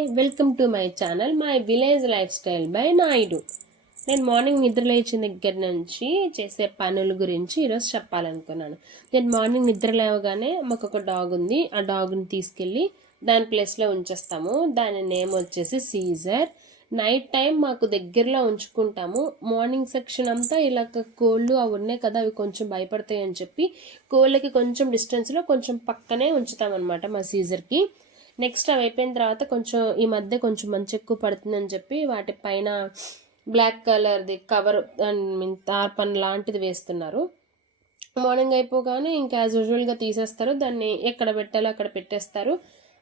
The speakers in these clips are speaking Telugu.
Hi, welcome to my channel my village life style by Naidu. నేను మార్నింగ్ నిద్ర లేచిన దగ్గర నుంచి చేసే పనుల గురించి ఈరోజు చెప్పాలనుకున్నాను. నేను మార్నింగ్ నిద్ర లేవగానే మాకు ఒక డాగ్ ఉంది. ఆ డాగ్ని తీసుకెళ్ళి దాని ప్లేస్లో ఉంచేస్తాము. దాని నేమ్ వచ్చేసి సీజర్. నైట్ టైం మాకు దగ్గరలో ఉంచుకుంటాము. మార్నింగ్ సెక్షన్ అంతా ఇలా కోళ్ళు అవి ఉన్నాయి కదా, అవి కొంచెం భయపడతాయి అని చెప్పి కోళ్ళకి కొంచెం డిస్టెన్స్లో కొంచెం పక్కనే ఉంచుతామన్నమాట మా సీజర్కి. నెక్స్ట్ అవి అయిపోయిన తర్వాత కొంచెం ఈ మధ్య కొంచెం మంచి ఎక్కువ పడుతుందని చెప్పి వాటి పైన బ్లాక్ కలర్ది కవర్ మీన్ తార్పన్ లాంటిది వేస్తున్నారు. మార్నింగ్ అయిపోగానే ఇంకా యాజ్ యూజువల్గా తీసేస్తారు. దాన్ని ఎక్కడ పెట్టాలో అక్కడ పెట్టేస్తారు.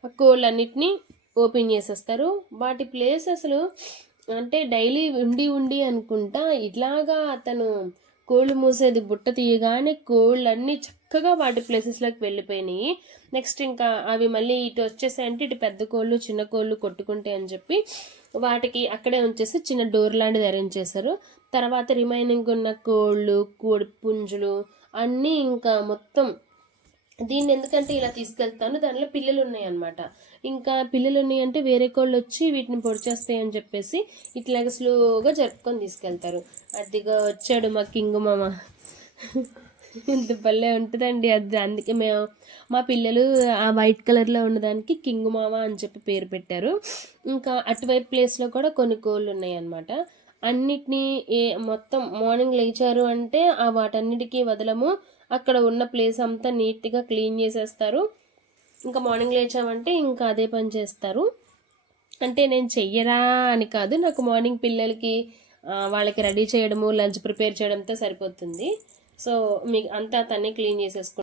ఆ కోళ్ళన్నిటినీ ఓపెన్ చేసేస్తారు. వాటి ప్లేస్ అసలు అంటే డైలీ ఉండి అనుకుంటా ఇట్లాగా అతను కోళ్ళు మూసేది బుట్ట తీయగానే కోళ్ళన్నీ చక్కగా వాటి ప్లేసెస్లోకి వెళ్ళిపోయినాయి. నెక్స్ట్ ఇంకా అవి మళ్ళీ ఇటు వచ్చేసాయంటే ఇటు పెద్ద కోళ్ళు చిన్న కోళ్ళు కొట్టుకుంటాయి అని చెప్పి వాటికి అక్కడే ఉంచేసి చిన్న డోర్ లాంటిది అరేంజ్ చేశారు. తర్వాత రిమైనింగ్ ఉన్న కోళ్ళు కోడి పుంజులు అన్నీ ఇంకా మొత్తం దీన్ని ఎందుకంటే ఇలా తీసుకెళ్తాను, దానిలో పిల్లలు ఉన్నాయి అనమాట. ఇంకా పిల్లలు ఉన్నాయి అంటే వేరే కోళ్ళు వచ్చి వీటిని పొడిచేస్తాయి అని చెప్పేసి ఇట్లాగ స్లోగా జరుపుకొని తీసుకెళ్తారు. అదిగా వచ్చాడు మా కింగు మామ. ఎంత భలే ఉంటుందండి అది. అందుకే మేము మా పిల్లలు ఆ వైట్ కలర్లో ఉన్నదానికి కింగు మామ అని చెప్పి పేరు పెట్టారు. ఇంకా అటువైపు ప్లేస్లో కూడా కొన్ని కోళ్ళు ఉన్నాయి అన్నమాట. అన్నిటినీ మొత్తం మార్నింగ్ లేచారు అంటే ఆ వాటన్నిటికీ వదలము. అక్కడ ఉన్న ప్లేస్ అంతా నీట్గా క్లీన్ చేసేస్తారు. ఇంకా మార్నింగ్ లేచామంటే ఇంకా అదే పని చేస్తారు. అంటే నేను చెయ్యరా అని కాదు, నాకు మార్నింగ్ పిల్లలకి వాళ్ళకి రెడీ చేయడము లంచ్ ప్రిపేర్ చేయడంతో సరిపోతుంది. సో మీకు అంతా తనే క్లీన్ చేసేసుకుంటాను.